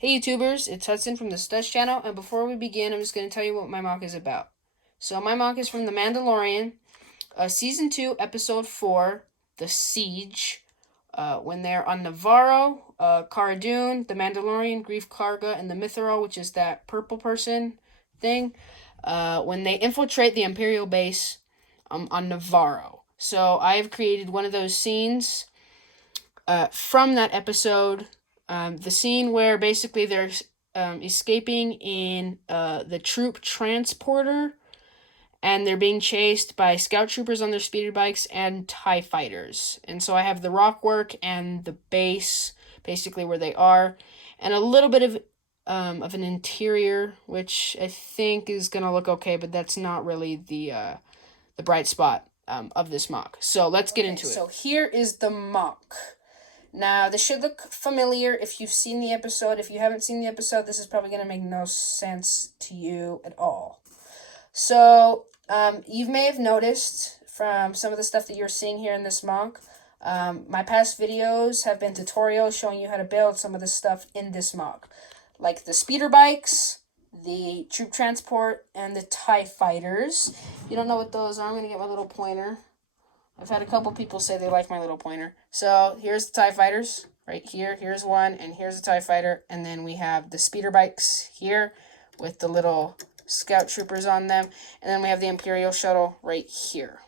Hey YouTubers, it's Hudson from the Stush channel, and before we begin, I'm just going to tell you what my MOC is about. So my MOC is from the Mandalorian, Season 2, Episode 4, The Siege, when they're on Navarro, Cara Dune, the Mandalorian, Grief Karga, and the Mithril, which is that purple person thing, when they infiltrate the Imperial base on Navarro. So I have created one of those scenes from that episode. The scene where basically they're escaping in the troop transporter, and they're being chased by scout troopers on their speeder bikes and TIE fighters. And so I have the rock work and the base, basically where they are, and a little bit of an interior, which I think is gonna look okay, but that's not really the bright spot of this MOC. So let's get into it. So here is the MOC. Now, this should look familiar if you've seen the episode. If you haven't seen the episode, this is probably going to make no sense to you at all. So, you may have noticed from some of the stuff that you're seeing here in this MOC, my past videos have been tutorials showing you how to build some of the stuff in this MOC. Like the speeder bikes, the troop transport, and the TIE fighters. If you don't know what those are, I'm going to get my little pointer. I've had a couple people say they like my little pointer. So here's the TIE fighters right here. Here's one, and here's a TIE fighter. And then we have the speeder bikes here with the little scout troopers on them. And then we have the Imperial shuttle right here.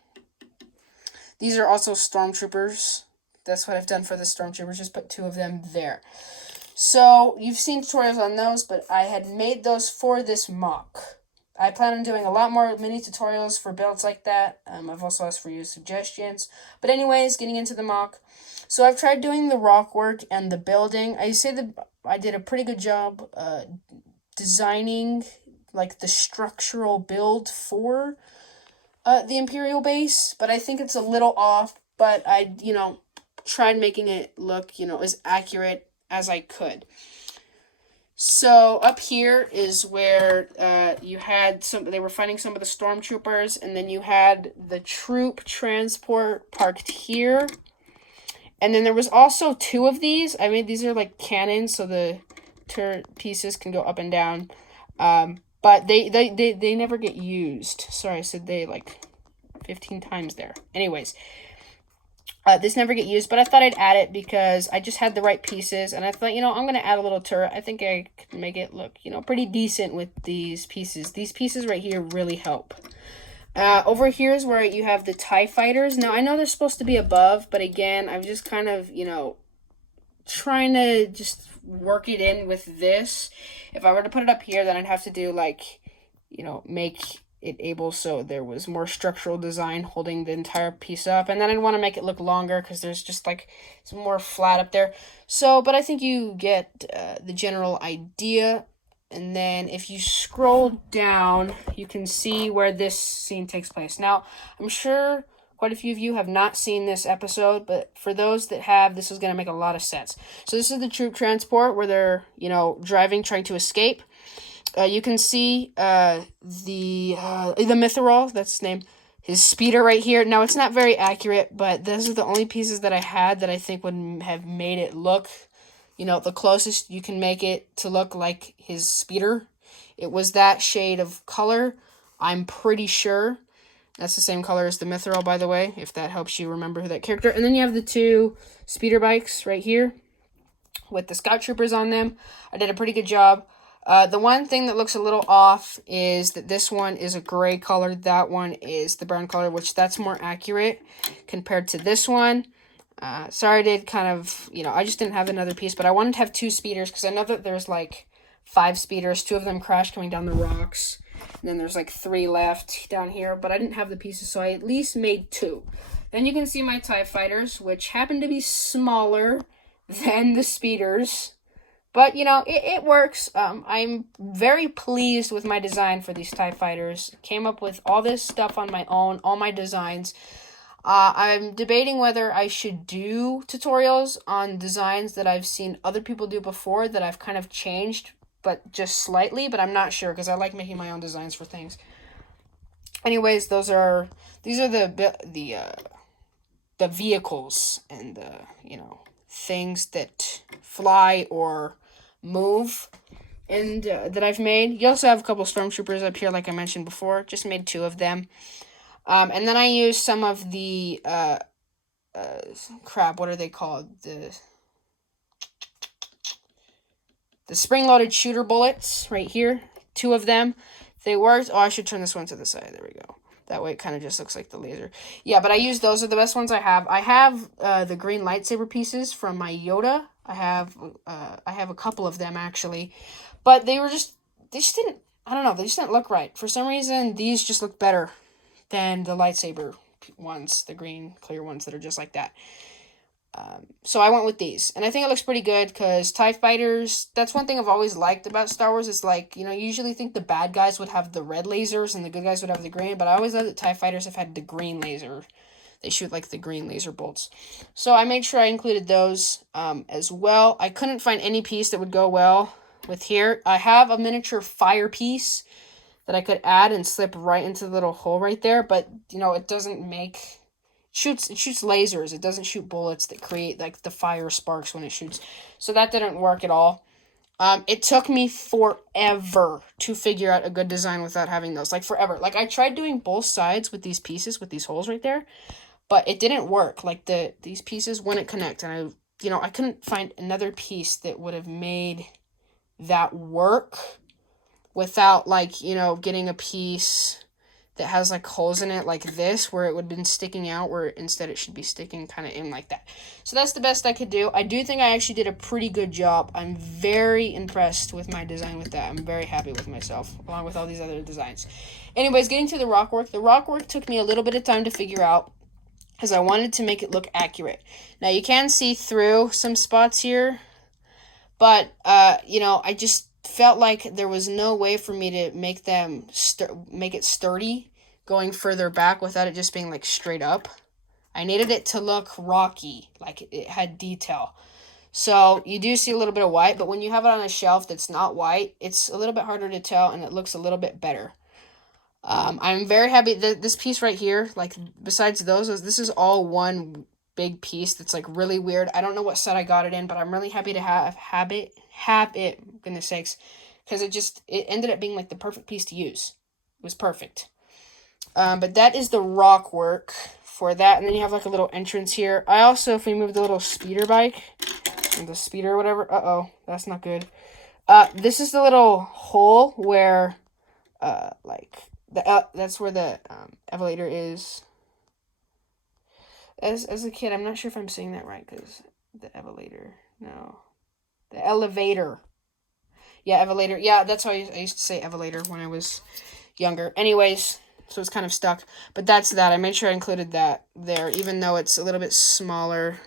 These are also stormtroopers. That's what I've done for the stormtroopers. Just put two of them there. So you've seen tutorials on those, but I had made those for this MOC. I plan on doing a lot more mini tutorials for builds like that. I've also asked for your suggestions. But anyways, getting into the MOC. So I've tried doing the rock work and the building. I say that I did a pretty good job designing like the structural build for the Imperial base. But I think it's a little off. But I, tried making it look, as accurate as I could. So up here is where you had they were fighting some of the stormtroopers, and then you had the troop transport parked here. And then there was also two of these. I mean, these are like cannons, so the turret pieces can go up and down. But they never get used. Sorry, I said they like 15 times there. Anyways. This never get used, but I thought I'd add it because I just had the right pieces, and I thought, I'm going to add a little turret. I think I can make it look, pretty decent with these pieces. These pieces right here really help. Over here is where you have the TIE fighters. Now, I know they're supposed to be above, but again, I'm just kind of, trying to just work it in with this. If I were to put it up here, then I'd have to do, make it able so there was more structural design holding the entire piece up, and then I'd want to make it look longer because there's just like some more flat up there. So, but I think you get the general idea. And then if you scroll down, you can see where this scene takes place. Now, I'm sure quite a few of you have not seen this episode, but for those that have, this is going to make a lot of sense. So this is the troop transport where they're, driving, trying to escape. You can see the Mithril, that's his name, his speeder right here. Now, it's not very accurate, but those are the only pieces that I had that I think would have made it look, the closest you can make it to look like his speeder. It was that shade of color, I'm pretty sure. That's the same color as the Mithril, by the way, if that helps you remember that character. And then you have the two speeder bikes right here with the scout troopers on them. I did a pretty good job. The one thing that looks a little off is that this one is a gray color. That one is the brown color, which that's more accurate compared to this one. Sorry, I did kind of, I just didn't have another piece, but I wanted to have two speeders because I know that there's like 5 speeders. 2 of them crashed coming down the rocks. And then there's like 3 left down here, but I didn't have the pieces, so I at least made 2. Then you can see my TIE fighters, which happen to be smaller than the speeders. But, it works. I'm very pleased with my design for these TIE fighters. Came up with all this stuff on my own, all my designs. I'm debating whether I should do tutorials on designs that I've seen other people do before that I've kind of changed, but just slightly. But I'm not sure because I like making my own designs for things. Anyways, these are the vehicles and the, things that fly or move and that I've made. You also have a couple stormtroopers up here, like I mentioned before. Just made 2 of them. And then I used some of the crap. What are they called? The spring-loaded shooter bullets right here. 2 of them. They worked. Oh, I should turn this one to the side. There we go. That way it kind of just looks like the laser. Yeah, but I use those are the best ones I have. I have the green lightsaber pieces from my Yoda. I have a couple of them actually. But they just didn't, I don't know, they just didn't look right. For some reason, these just look better than the lightsaber ones, the green clear ones that are just like that. So I went with these, and I think it looks pretty good because TIE fighters, that's one thing I've always liked about Star Wars is like, you usually think the bad guys would have the red lasers and the good guys would have the green, but I always love that TIE fighters have had the green laser. They shoot like the green laser bolts. So I made sure I included those as well. I couldn't find any piece that would go well with here. I have a miniature fire piece that I could add and slip right into the little hole right there, but it doesn't make... It shoots lasers. It doesn't shoot bullets that create like the fire sparks when it shoots. So that didn't work at all. It took me forever to figure out a good design without having those. Like forever. Like I tried doing both sides with these pieces, with these holes right there, but it didn't work. Like these pieces wouldn't connect, and I couldn't find another piece that would have made that work without like, getting a piece that has like holes in it like this where it would have been sticking out, where instead it should be sticking kind of in like that. So that's the best I could do. I do think I actually did a pretty good job. I'm very impressed with my design with that. I'm very happy with myself along with all these other designs. Anyways, getting to the rock work. The rock work took me a little bit of time to figure out because I wanted to make it look accurate. Now you can see through some spots here, but I just felt like there was no way for me to make them make it sturdy going further back without it just being like straight up. I needed it to look rocky, like it had detail. So you do see a little bit of white, but when you have it on a shelf that's not white, it's a little bit harder to tell and it looks a little bit better. I'm very happy that this piece right here, like besides those, this is all one big piece that's like really weird. I don't know what set I got it in, but I'm really happy to have it, goodness sakes, because it ended up being like the perfect piece to use. It was perfect. But that is the rock work for that, and then you have like a little entrance here. I also, if we move the little speeder bike, the speeder or whatever, that's not good. This is the little hole where, that's where the elevator is. As a kid, I'm not sure if I'm saying that right, because the elevator, no. The elevator. Yeah, elevator. Yeah, that's how I used to say elevator when I was younger. Anyways, so it's kind of stuck. But that's that. I made sure I included that there, even though it's a little bit smaller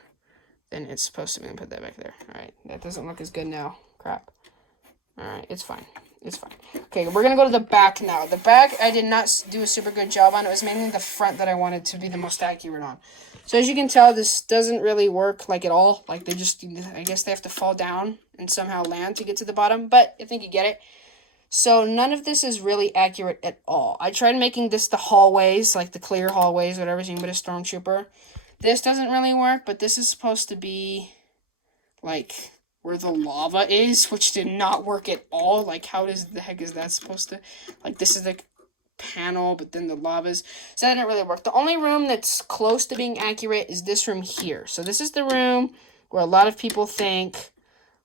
than it's supposed to be. I'm going to put that back there. All right, that doesn't look as good now. Crap. All right, it's fine. It's fine. Okay, we're going to go to the back now. The back, I did not do a super good job on. It was mainly the front that I wanted to be the most accurate on. So as you can tell, this doesn't really work like at all. Like they just, I guess they have to fall down and somehow land to get to the bottom. But I think you get it. So none of this is really accurate at all. I tried making this the hallways, like the clear hallways, whatever, so you can put a stormtrooper. This doesn't really work, but this is supposed to be like where the lava is, which did not work at all. Like how the heck is that supposed to, like this is the panel, but then the lava's, so that didn't really work. The only room that's close to being accurate is this room here. So this is the room where a lot of people think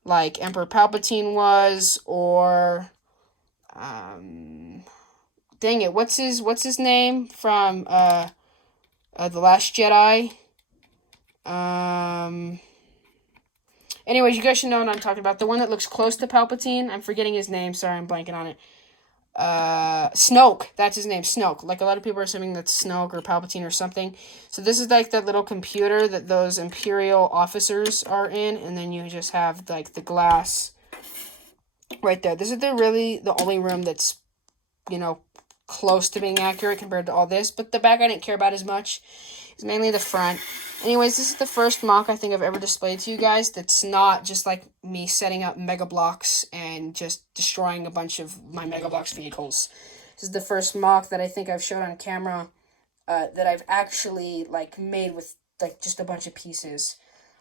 like Emperor Palpatine was, or dang it, what's his name from The Last Jedi? Anyways, you guys should know what I'm talking about. The one that looks close to Palpatine. I'm forgetting his name. Sorry, I'm blanking on it. Snoke. That's his name, Snoke. Like, a lot of people are assuming that's Snoke or Palpatine or something. So this is, like, that little computer that those Imperial officers are in. And then you just have, like, the glass right there. This is the only room that's, close to being accurate compared to all this. But the back I didn't care about as much. It's mainly the front. Anyways, this is the first MOC I think I've ever displayed to you guys that's not just like me setting up Mega Bloks and just destroying a bunch of my Mega Bloks vehicles. This is the first MOC that I think I've showed on camera that I've actually like made with like just a bunch of pieces.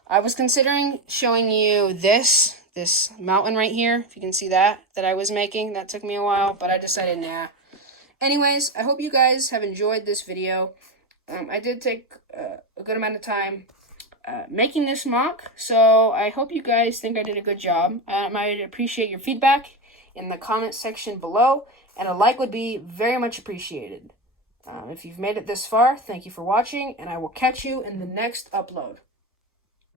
I was considering showing you this this mountain right here. If you can see that I was making. That took me a while, but I decided nah. Anyways, I hope you guys have enjoyed this video. I did take a good amount of time making this MOC, so I hope you guys think I did a good job. I'd appreciate your feedback in the comment section below, and a like would be very much appreciated. If you've made it this far, thank you for watching, and I will catch you in the next upload.